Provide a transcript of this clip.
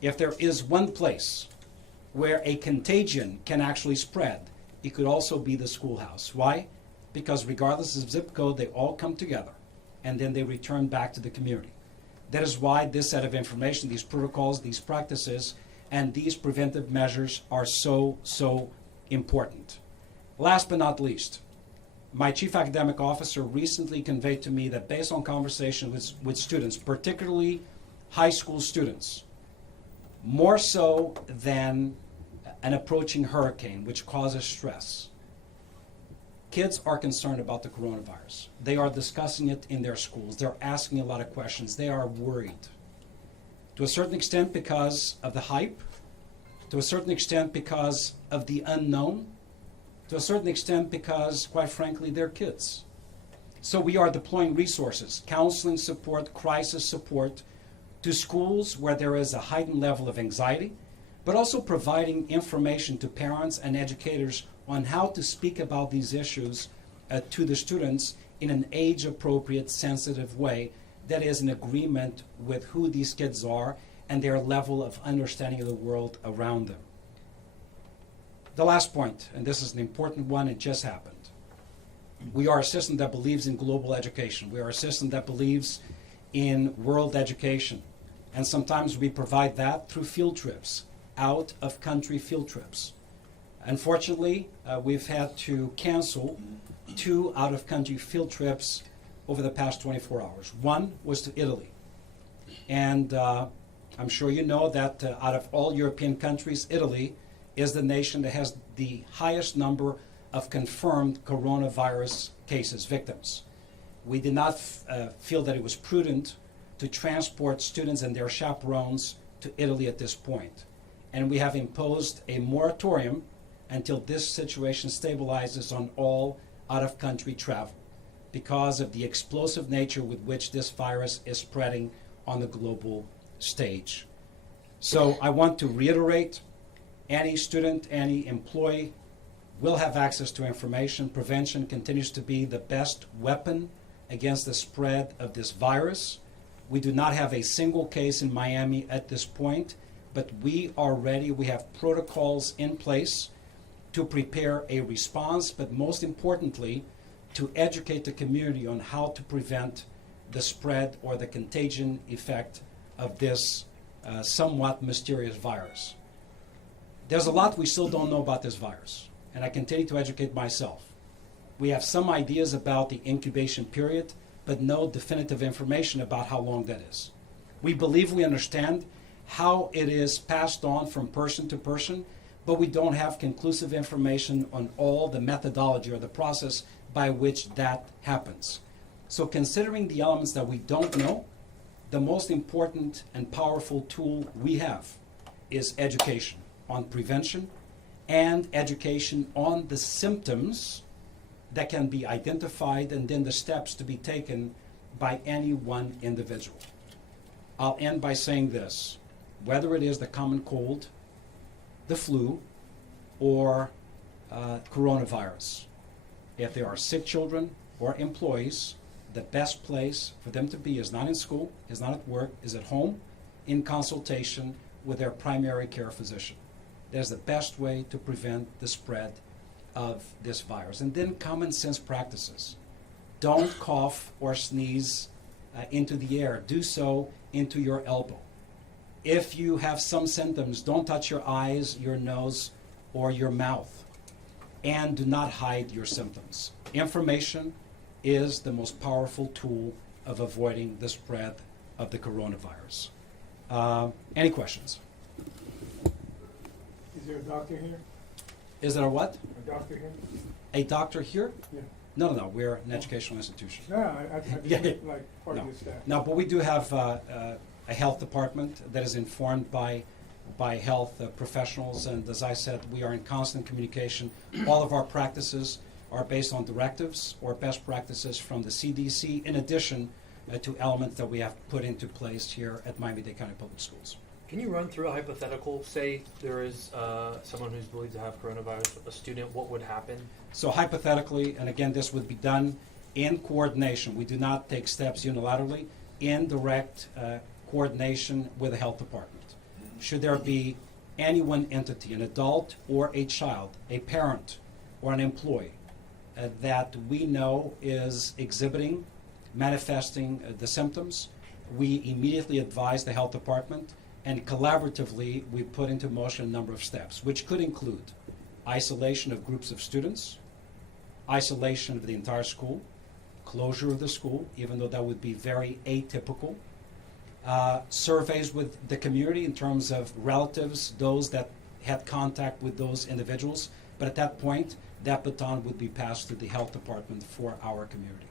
if there is one place where a contagion can actually spread, it could also be the schoolhouse. Why? Because regardless of zip code, they all come together and then they return back to the community. That is why this set of information, these protocols, these practices, and these preventive measures are so important. Last but not least, my chief academic officer recently conveyed to me that based on conversation with students, particularly high school students, more so than an approaching hurricane, which causes stress, kids are concerned about the coronavirus. They are discussing it in their schools. They're asking a lot of questions. They are worried. To a certain extent because of the hype, to a certain extent because of the unknown, to a certain extent because, quite frankly, they're kids. So we are deploying resources, counseling support, crisis support, to schools where there is a heightened level of anxiety, but also providing information to parents and educators on how to speak about these issues to the students in an age-appropriate, sensitive way that is in agreement with who these kids are and their level of understanding of the world around them. The last point, and this is an important one, it just happened. We are a system that believes in global education. We are a system that believes in world education. And sometimes we provide that through field trips, out-of-country field trips. Unfortunately, we've had to cancel 2 out-of-country field trips over the past 24 hours. One was to Italy. And I'm sure you know that out of all European countries, Italy is the nation that has the highest number of confirmed coronavirus cases, victims. We did not feel that it was prudent to transport students and their chaperones to Italy at this point. And we have imposed a moratorium until this situation stabilizes on all out-of-country travel because of the explosive nature with which this virus is spreading on the global stage. So I want to reiterate, any student, any employee will have access to information. Prevention continues to be the best weapon against the spread of this virus. We do not have a single case in Miami at this point, but we are ready. We have protocols in place to prepare a response, but most importantly, to educate the community on how to prevent the spread or the contagion effect of this somewhat mysterious virus. There's a lot we still don't know about this virus, and I continue to educate myself. We have some ideas about the incubation period, but no definitive information about how long that is. We believe we understand how it is passed on from person to person, but we don't have conclusive information on all the methodology or the process by which that happens. So considering the elements that we don't know, the most important and powerful tool we have is education on prevention and education on the symptoms that can be identified and then the steps to be taken by any one individual. I'll end by saying this: whether it is the common cold, the flu, or coronavirus, if there are sick children or employees, the best place for them to be is not in school, is not at work, is at home in consultation with their primary care physician. That's the best way to prevent the spread of this virus. And then common sense practices. Don't cough or sneeze into the air. Do so into your elbow. If you have some symptoms, don't touch your eyes, your nose, or your mouth. And do not hide your symptoms. Information is the most powerful tool of avoiding the spread of the coronavirus. Any questions? Is there a doctor here? Is there a what? A doctor here? A doctor here? Yeah. No, we're an educational institution. No, I just Yeah. meant like part No. of the staff. No, but we do have a health department that is informed by health professionals, and as I said, we are in constant communication. All of our practices are based on directives or best practices from the CDC, in addition to elements that we have put into place here at Miami-Dade County Public Schools. Can you run through a hypothetical? Say there is someone who's believed to have coronavirus, a student, what would happen? So hypothetically, and again, this would be done in coordination. We do not take steps unilaterally, in direct coordination with the health department. should there be any one entity, an adult or a child, a parent or an employee, that we know is exhibiting, manifesting the symptoms, we immediately advise the health department, and collaboratively we put into motion a number of steps, which could include isolation of groups of students, isolation of the entire school, closure of the school, even though that would be very atypical, surveys with the community in terms of relatives, those that had contact with those individuals, but at that point, that baton would be passed to the health department for our community.